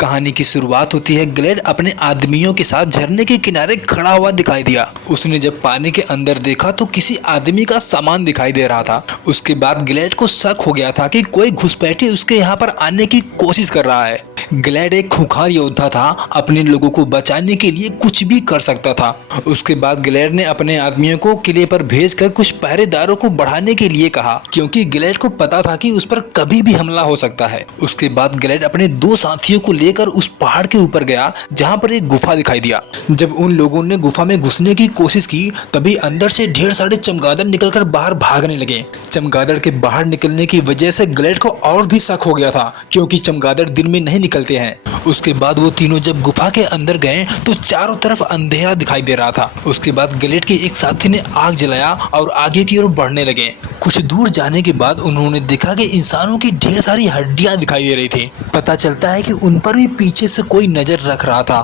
कहानी की शुरुआत होती है। ग्लेड अपने आदमियों के साथ झरने के किनारे खड़ा हुआ दिखाई दिया। उसने जब पानी के अंदर देखा तो किसी आदमी का सामान दिखाई दे रहा था। उसके बाद ग्लेड को शक हो गया था कि कोई घुसपैठी उसके यहाँ पर आने की कोशिश कर रहा है। ग्लेड एक खूंखार योद्धा था, अपने लोगों को बचाने के लिए कुछ भी कर सकता था। उसके बाद ग्लेड ने अपने आदमियों को किले पर भेजकर कुछ पहरेदारों को बढ़ाने के लिए कहा, क्योंकि ग्लेड को पता था कि उस पर कभी भी हमला हो सकता है। उसके बाद ग्लेड अपने दो साथियों को लेकर उस पहाड़ के ऊपर गया जहाँ पर एक गुफा दिखाई दिया। जब उन लोगों ने गुफा में घुसने की कोशिश की तभी अंदर से ढेर सारे चमगादड़ निकलकर बाहर भागने लगे। चमगादड़ के बाहर निकलने की वजह से ग्लेड को और भी शक हो गया था, क्योंकि चमगादड़ दिन में नहीं निकलते हैं। उसके बाद वो तीनों जब गुफा के अंदर गए तो चारों तरफ अंधेरा दिखाई दे रहा था। उसके बाद ग्लेड के एक साथी ने आग जलाया और आगे की ओर बढ़ने लगे। कुछ दूर जाने के बाद उन्होंने देखा कि इंसानों की ढेर सारी हड्डियां दिखाई दे रही थी। पता चलता है कि उन पर भी पीछे से कोई नजर रख रहा था।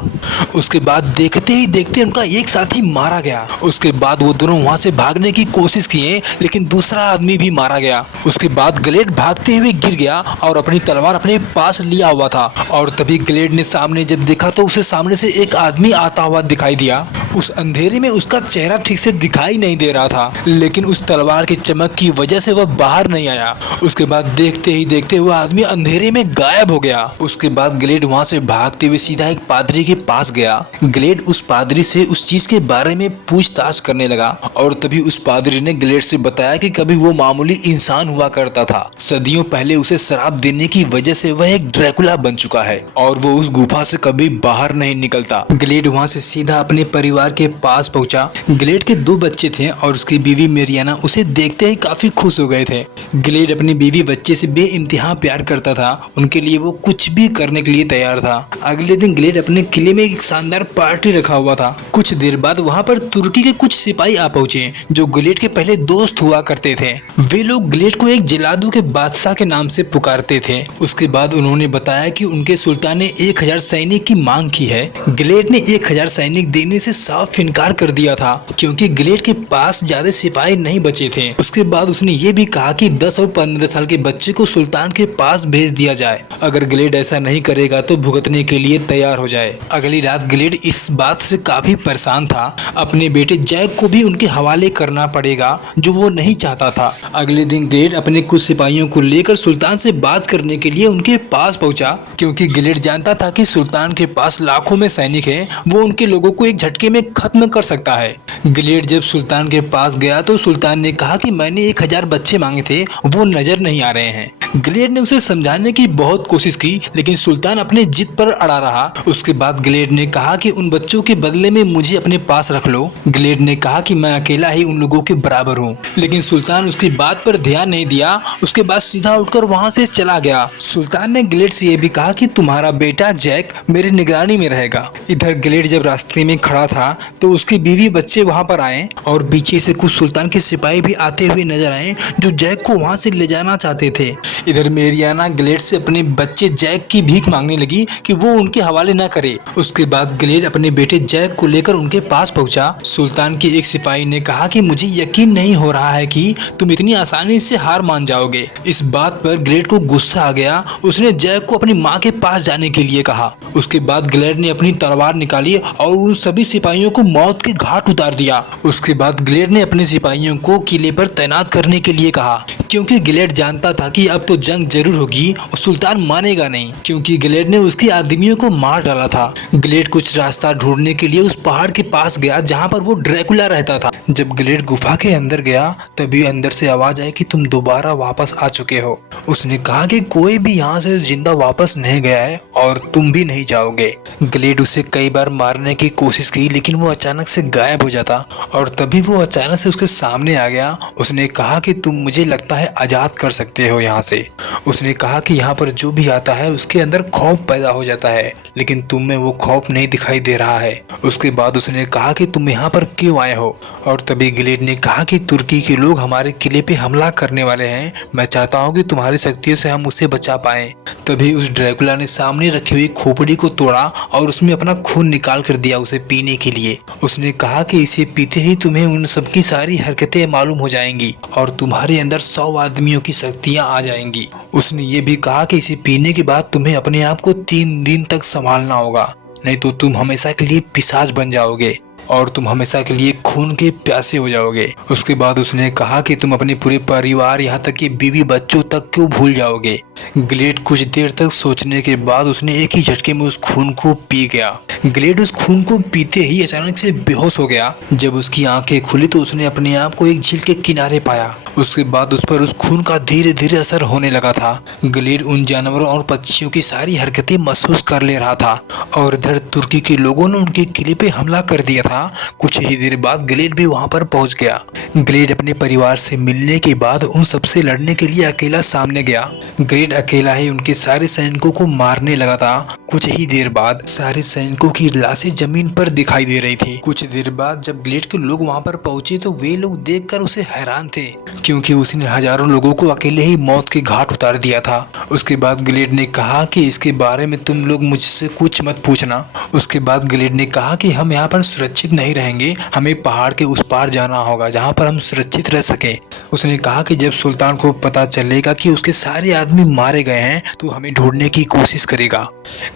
उसके बाद देखते ही देखते उनका एक साथी मारा गया। उसके बाद वो दोनों वहां से भागने की कोशिश किए, लेकिन दूसरा आदमी भी मारा गया। उसके बाद ग्लेड भागते हुए गिर गया और अपनी तलवार अपने पास लिया हुआ था। और तभी ग्लेड ने सामने जब देखा तो उसे सामने से एक आदमी आता हुआ दिखाई दिया। उस अंधेरे में उसका चेहरा ठीक से दिखाई नहीं दे रहा था, लेकिन उस तलवार की चमक की वजह से वह बाहर नहीं आया। उसके बाद देखते ही देखते वह आदमी अंधेरे में गायब हो गया। उसके बाद ग्लेड वहां से भागते हुए सीधा एक पादरी के पास गया। ग्लेड उस पादरी से उस चीज के बारे में पूछताछ करने लगा और तभी उस पादरी ने ग्लेड से बताया कि कभी वो मामूली इंसान हुआ करता था। सदियों पहले उसे शराब देने की वजह से वह एक ड्रैकुला बन चुका है और वो उस गुफा से कभी बाहर नहीं निकलता। ग्लेड वहां से सीधा अपने परिवार के पास पहुंचा। ग्लेड के दो बच्चे थे और उसकी बीवी मेरियाना उसे देखते ही काफी खुश हो गए थे। ग्लेड अपनी बीवी बच्चे से बेइंतहा प्यार करता था, उनके लिए वो कुछ भी करने के लिए तैयार था। अगले दिन ग्लेड अपने किले में एक शानदार पार्टी रखा हुआ था। कुछ देर बाद वहां पर तुर्की के कुछ सिपाही आ पहुंचे जो ग्लेड के पहले दोस्त हुआ करते थे। वे लोग ग्लेड को एक जलादू के बादशाह के नाम से पुकारते थे। उसके बाद उन्होंने बताया कि उनके सुल्तान ने 1000 सैनिक की मांग की है। ग्लेड ने 1000 सैनिक देने से साफ इनकार कर दिया था, क्योंकि ग्लेड के पास ज्यादा सिपाही नहीं बचे थे। उसके बाद उसने ये भी कहा कि 10 और 15 साल के बच्चे को सुल्तान के पास भेज दिया जाए। अगर ग्लेड ऐसा नहीं करेगा तो भुगतने के लिए तैयार हो जाए। अगली रात ग्लेड इस बात से काफी परेशान था। अपने बेटे जैक को भी उनके हवाले करना पड़ेगा, जो वो नहीं चाहता था। अगले दिन ग्लेड अपने कुछ सिपाहियों को लेकर सुल्तान से बात करने के लिए उनके पास पहुंचा, क्योंकि ग्लेड जानता था कि सुल्तान के पास लाखों में सैनिक हैं, वो उनके लोगों को एक झटके में खत्म कर सकता है। ग्लेड जब सुल्तान के पास गया तो सुल्तान ने कहा कि मैंने 1000 बच्चे मांगे थे, वो नजर नहीं आ रहे हैं। ग्लेड ने उसे समझाने की बहुत कोशिश की, लेकिन सुल्तान अपने जिद पर अड़ा रहा। उसके बाद ग्लेड ने कहा कि उन बच्चों के बदले में मुझे अपने पास रख लो। ग्लेड ने कहा कि मैं अकेला ही उन लोगों के बराबर हूँ, लेकिन सुल्तान उसकी बात पर ध्यान नहीं दिया। उसके बाद सीधा उठकर वहाँ से चला गया। सुल्तान ने ग्लेड से यह भी कहा कि तुम्हारा बेटा जैक मेरी निगरानी में रहेगा। इधर ग्लेड जब रास्ते में खड़ा था तो उसकी बीवी बच्चे वहाँ पर आए और पीछे से कुछ सुल्तान के सिपाही भी आते हुए नजर आए जो जैक को वहाँ से ले जाना चाहते थे। इधर मेरियाना ग्लेड से अपने बच्चे जैक की भीख मांगने लगी कि वो उनके हवाले न करे। उसके बाद ग्लेड अपने बेटे जैक को लेकर उनके पास पहुंचा। सुल्तान के एक सिपाही ने कहा कि मुझे यकीन नहीं हो रहा है कि तुम इतनी आसानी से हार मान जाओगे। इस बात पर ग्लेड को गुस्सा आ गया। उसने जैक को अपनी माँ के पास जाने के लिए कहा। उसके बाद ग्लेड ने अपनी तलवार निकाली और उन सभी सिपाहियों को मौत के घाट उतार दिया। उसके बाद ग्लेड ने अपने सिपाहियों को किले पर तैनात करने के लिए कहा, क्योंकि ग्लेड जानता था कि अब तो जंग जरूर होगी और सुल्तान मानेगा नहीं, क्योंकि ग्लेड ने उसके आदमियों को मार डाला था। ग्लेड कुछ रास्ता ढूंढने के लिए उस पहाड़ के पास गया जहाँ पर वो ड्रैकुला रहता था। जब ग्लेड गुफा के अंदर गया तभी अंदर से आवाज आई कि तुम दोबारा वापस आ चुके हो। उसने कहा कि कोई भी यहाँ से जिंदा वापस नहीं गया है और तुम भी नहीं जाओगे। ग्लेड उसे कई बार मारने की कोशिश की, लेकिन वो अचानक से गायब हो जाता और तभी वो अचानक से उसके सामने आ गया। उसने कहा कि तुम मुझे लगता है आजाद कर सकते हो यहाँ से। उसने कहा कि यहाँ पर जो भी आता है उसके अंदर खौफ पैदा हो जाता है, लेकिन तुम में वो खौफ नहीं दिखाई दे रहा है। उसके बाद उसने कहा कि तुम यहाँ पर क्यों आए हो। और तभी ग्लेड ने कहा कि तुर्की के लोग हमारे किले पे हमला करने वाले हैं। मैं चाहता हूँ कि तुम्हारी शक्तियों से हम उसे बचा पाएं। तभी उस ड्रैकुला ने सामने रखी हुई खोपड़ी को तोड़ा और उसमें अपना खून निकाल कर दिया उसे पीने के लिए। उसने कहा कि इसे पीते ही तुम्हें उन सबकी सारी हरकतें मालूम हो जाएंगी और तुम्हारे अंदर 100 100 आदमियों की शक्तियां आ जाएंगी। उसने ये भी कहा कि इसे पीने के बाद तुम्हें अपने आप को 3 दिन तक संभालना होगा, नहीं तो तुम हमेशा के लिए पिशाच बन जाओगे और तुम हमेशा के लिए खून के प्यासे हो जाओगे। उसके बाद उसने कहा कि तुम अपने पूरे परिवार यहाँ तक कि बीवी बच्चों तक क्यों भूल जाओगे। ग्लेड कुछ देर तक सोचने के बाद उसने एक ही झटके में उस खून को पी गया। ग्लेड उस खून को पीते ही अचानक से बेहोश हो गया। जब उसकी आंखें खुली तो उसने अपने आप को एक झील के किनारे पाया। उसके बाद उस पर उस खून का धीरे धीरे असर होने लगा था। ग्लेड उन जानवरों और पक्षियों की सारी हरकतें महसूस कर ले रहा था और इधर तुर्की के लोगों ने उनके किले पे हमला कर दिया था। कुछ ही देर बाद ग्लेड भी वहां पर पहुंच गया। ग्लेड अपने परिवार से मिलने के बाद उन सबसे लड़ने के लिए अकेला सामने गया। ग्लेड अकेला ही उनके सारे सैनिकों को मारने लगा था। कुछ ही देर बाद सारे सैनिकों की लाशें जमीन पर दिखाई दे रही थी। कुछ देर बाद जब ग्लेड के लोग वहां पर पहुंचे तो वे लोग देखकर उसे हैरान थे, क्योंकि उसने हजारों लोगों को अकेले ही मौत के घाट उतार दिया था। उसके बाद ग्लेड ने कहा कि इसके बारे में तुम लोग मुझसे कुछ मत पूछना। उसके बाद ग्लेड ने कहा कि हम यहाँ पर सुरक्षित नहीं रहेंगे, हमें पहाड़ के उस पार जाना होगा जहाँ पर हम सुरक्षित रह सके। उसने कहा कि जब सुल्तान को पता चलेगा कि उसके सारे आदमी मारे गए हैं तो हमें ढूंढने की कोशिश करेगा।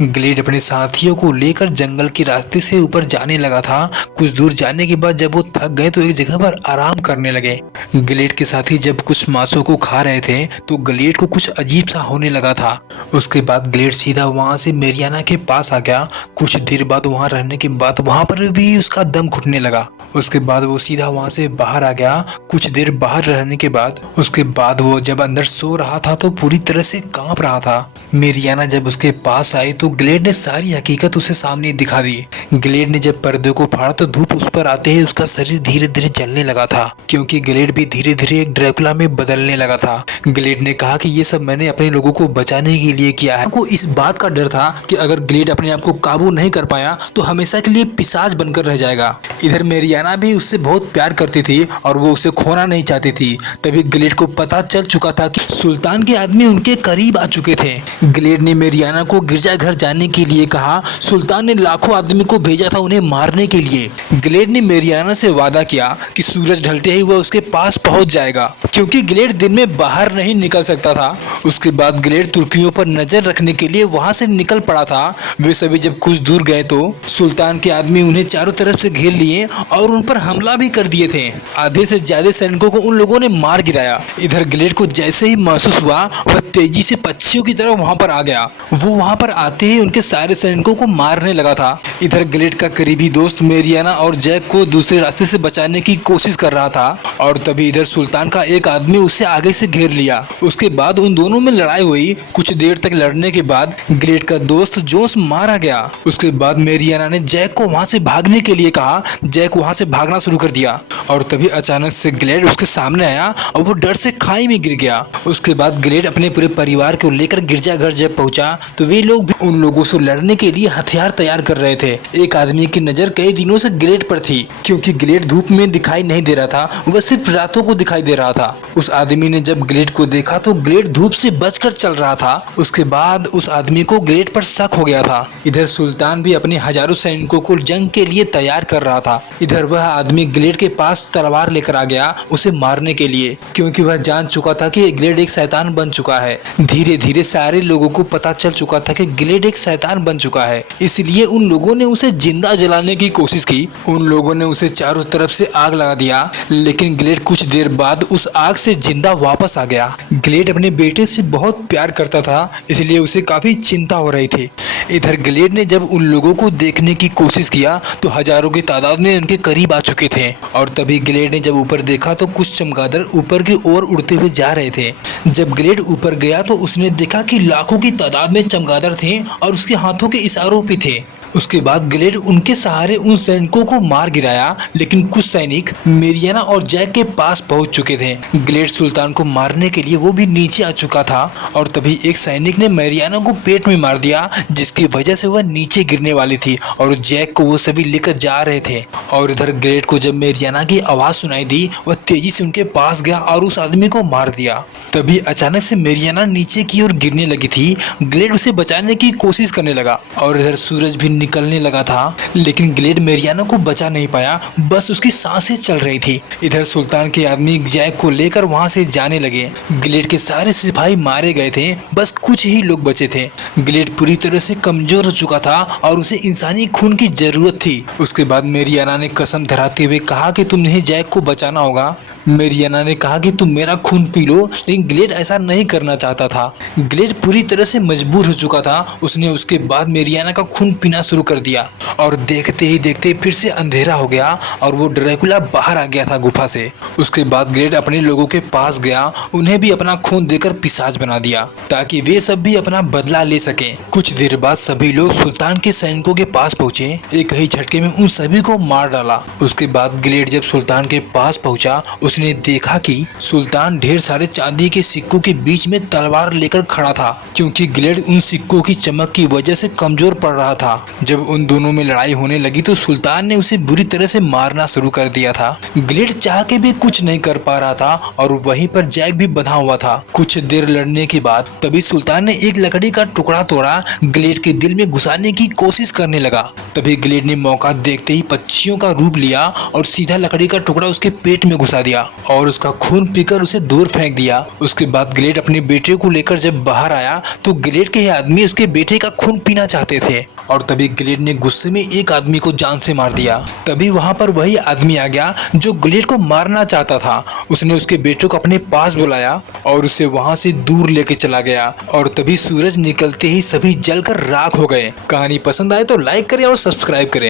ग्लेड अपने साथियों को लेकर जंगल के रास्ते से ऊपर जाने लगा था। कुछ दूर जाने के बाद जब वो थक गए तो एक जगह पर आराम करने लगे। ग्लेड के साथी जब कुछ मांसों को खा रहे थे तो ग्लेड को कुछ अजीब सा होने लगा था। उसके बाद ग्लेड सीधा वहां से मेरियाना के पास आ गया। कुछ देर बाद वहां रहने के बाद वहां पर भी उसका दम घुटने लगा। उसके बाद वो सीधा वहां से बाहर आ गया। कुछ देर बाहर रहने के बाद उसके बाद वो जब अंदर सो रहा था तो पूरी तरह से कांप रहा था। मेरियाना जब उसके पास आई तो ग्लेड ने सारी हकीकत उसे सामने दिखा दी। ग्लेड ने जब पर्दे को फाड़ा तो धूप उस पर आते ही उसका शरीर धीरे धीरे जलने लगा था, क्योंकि ग्लेड भी धीरे धीरे एक ड्रैकुला में बदलने लगा था। ग्लेड ने कहा कि ये सब मैंने अपने लोगों को बचाने के लिए किया है। को इस बात का डर था कि अगर ग्लेड अपने आप को काबू नहीं कर पाया तो हमेशा के लिए पिशाच बनकर रह जाएगा। इधर मेरियाना भी उससे बहुत प्यार करती थी और वो उसे खोना नहीं चाहती थी। तभी ग्लेड को पता चल चुका था कि सुल्तान के आदमी उनके करीब आ चुके थे। ग्लेड ने मेरियाना को गिरजाघर जाने के लिए कहा। सुल्तान ने लाखों आदमी को भेजा था उन्हें मारने के लिए। ग्लेड ने मेरियाना से वादा किया कि सूरज ढलते ही वह उसके पास पहुंच जाएगा, क्योंकि ग्लेड दिन में बाहर नहीं निकल सकता था। उसके बाद ग्लेड तुर्कियों पर नजर रखने के लिए वहां से निकल पड़ा था। वे सभी जब कुछ दूर गए तो सुल्तान के आदमी उन्हें चारों तरफ से घेर लिए और उन पर हमला भी कर दिए थे। आधे से ज्यादा सैनिकों को उन लोगों ने मार गिराया। इधर ग्लेड को जैसे ही महसूस हुआ वह तेजी से पक्षियों की तरह वहां पर आ गया। वो वहां पर आते ही उनके सारे सैनिकों को मारने लगा था। इधर ग्लेड का करीबी दोस्त मेरियाना और जैक को दूसरे रास्ते से बचाने की कोशिश कर रहा था और तभी इधर सुल्तान का एक आदमी उसे आगे से घेर लिया। उसके बाद उन दोनों में लड़ाई हुई। कुछ देर तक लड़ने के बाद ग्लेड का दोस्त जोस मारा गया। उसके बाद मेरियाना ने जैक को वहां से भागने के लिए कहा। जैक वहां से भागना शुरू कर दिया और तभी अचानक से ग्लेड उसके सामने आया और वो डर से खाई में गिर गया। उसके बाद ग्लेड अपने पूरे परिवार को लेकर गिरजाघर जब पहुंचा तो वे लोग भी उन लोगों से लड़ने के लिए हथियार तैयार कर रहे थे। एक आदमी की नजर कई दिनों से ग्लेड पर थी, क्योंकि ग्लेड धूप में दिखाई नहीं दे रहा था, वह सिर्फ रातों को दिखाई दे रहा था। उस आदमी ने जब ग्लेड को देखा तो ग्लेड धूप से बचकर चल रहा था। उसके बाद उस आदमी को ग्लेड पर शक हो गया था। इधर सुल्तान भी अपने हजारों सैनिकों को जंग के लिए तैयार कर रहा था। इधर वह आदमी ग्लेड के पास तलवार लेकर आ गया उसे मारने के लिए, क्योंकि वह जान चुका था कि ग्लेड एक शैतान बन चुका है। धीरे धीरे सारे लोगों को पता चल चुका था कि ग्लेड एक शैतान बन चुका है, इसलिए उन लोगों ने उसे जिंदा जलाने की कोशिश की। उन लोगों ने उसे चारों तरफ से आग लगा दिया, लेकिन ग्लेड कुछ देर बाद उस आग से जिंदा वापस आ गया। ग्लेड अपने बेटे से बहुत प्यार करता था, इसलिए उसे काफी चिंता हो रही थी। इधर ग्लेड ने जब उन लोगों को देखने की कोशिश किया तो हजारों की तादाद में उनके करीब आ चुके थे और तभी ग्लेड ने जब ऊपर देखा तो कुछ चमगादड़ ऊपर की ओर उड़ते हुए जा रहे थे। जब ग्लेड ऊपर गया तो उसने देखा कि लाखों की तादाद में चमगादड़ थे और उसके हाथों के इशारों पे थे। उसके बाद ग्लेड उनके सहारे उन सैनिकों को मार गिराया, लेकिन कुछ सैनिक मेरियाना और जैक के पास पहुंच चुके थे। ग्लेड सुल्तान को मारने के लिए वो भी नीचे आ चुका था और तभी एक सैनिक ने मेरियाना को पेट में मार दिया, जिसकी वजह से वह नीचे गिरने वाली थी और जैक को वो सभी लेकर जा रहे थे। और इधर ग्लेड को जब मेरियाना की आवाज सुनाई दी वह तेजी से उनके पास गया और उस आदमी को मार दिया। तभी अचानक से मेरियाना नीचे की ओर गिरने लगी थी। ग्लेड उसे बचाने की कोशिश करने लगा और इधर सूरज भी निकलने लगा था, लेकिन ग्लेड मेरियाना को बचा नहीं पाया, बस उसकी सांसें चल रही थी। इधर सुल्तान के आदमी जैक को लेकर वहां से जाने लगे। ग्लेड के सारे सिपाही मारे गए थे, बस कुछ ही लोग बचे थे। ग्लेड पूरी तरह से कमजोर हो चुका था और उसे इंसानी खून की जरूरत थी। उसके बाद मेरियाना ने कसम धराते हुए कहा कि तुम्हें जैक को बचाना होगा। मेरियाना ने कहा कि तुम मेरा खून पी लो, लेकिन ग्लेड ऐसा नहीं करना चाहता था। ग्लेड पूरी तरह से मजबूर हो चुका था। उसने उसके बाद मेरियाना का खून पीना शुरू कर दिया और देखते ही देखते फिर से अंधेरा हो गया और वो ड्रैकुला बाहर आ गया था गुफा से। उसके बाद ग्लेड अपने लोगों के पास गया, उन्हें भी अपना खून देकर पिशाच बना दिया ताकि वे सब भी अपना बदला ले सकें। कुछ देर बाद सभी लोग सुल्तान के सैनिकों के पास पहुंचे। एक ही झटके में उन सभी को मार डाला। उसके बाद ग्लेड जब सुल्तान के पास पहुंचा, उसने देखा कि सुल्तान ढेर सारे चांदी के सिक्कों के बीच में तलवार लेकर खड़ा था, क्योंकि ग्लेड उन सिक्कों की चमक की वजह से कमजोर पड़ रहा था। जब उन दोनों में लड़ाई होने लगी तो सुल्तान ने उसे बुरी तरह से मारना शुरू कर दिया था। ग्लेड चाह के भी कुछ नहीं कर पा रहा था और वहीं पर जैक भी बंधा हुआ था। कुछ देर लड़ने के बाद तभी सुल्तान ने एक लकड़ी का टुकड़ा तोड़ा, ग्लेड के दिल में घुसाने की कोशिश करने लगा। तभी ग्लेड ने मौका देखते ही पक्षियों का रूप लिया और सीधा लकड़ी का टुकड़ा उसके पेट में घुसा दिया और उसका खून पीकर उसे दूर फेंक दिया। उसके बाद ग्लेड अपने बेटे को लेकर जब बाहर आया तो ग्लेड के आदमी उसके बेटे का खून पीना चाहते थे और तभी ग्लेड ने गुस्से में एक आदमी को जान से मार दिया। तभी वहां पर वही आदमी आ गया जो ग्लेड को मारना चाहता था। उसने उसके बेटे को अपने पास बुलाया और उसे वहां से दूर लेके चला गया और तभी सूरज निकलते ही सभी जलकर राख हो गए। कहानी पसंद आए तो लाइक करें और सब्सक्राइब करें।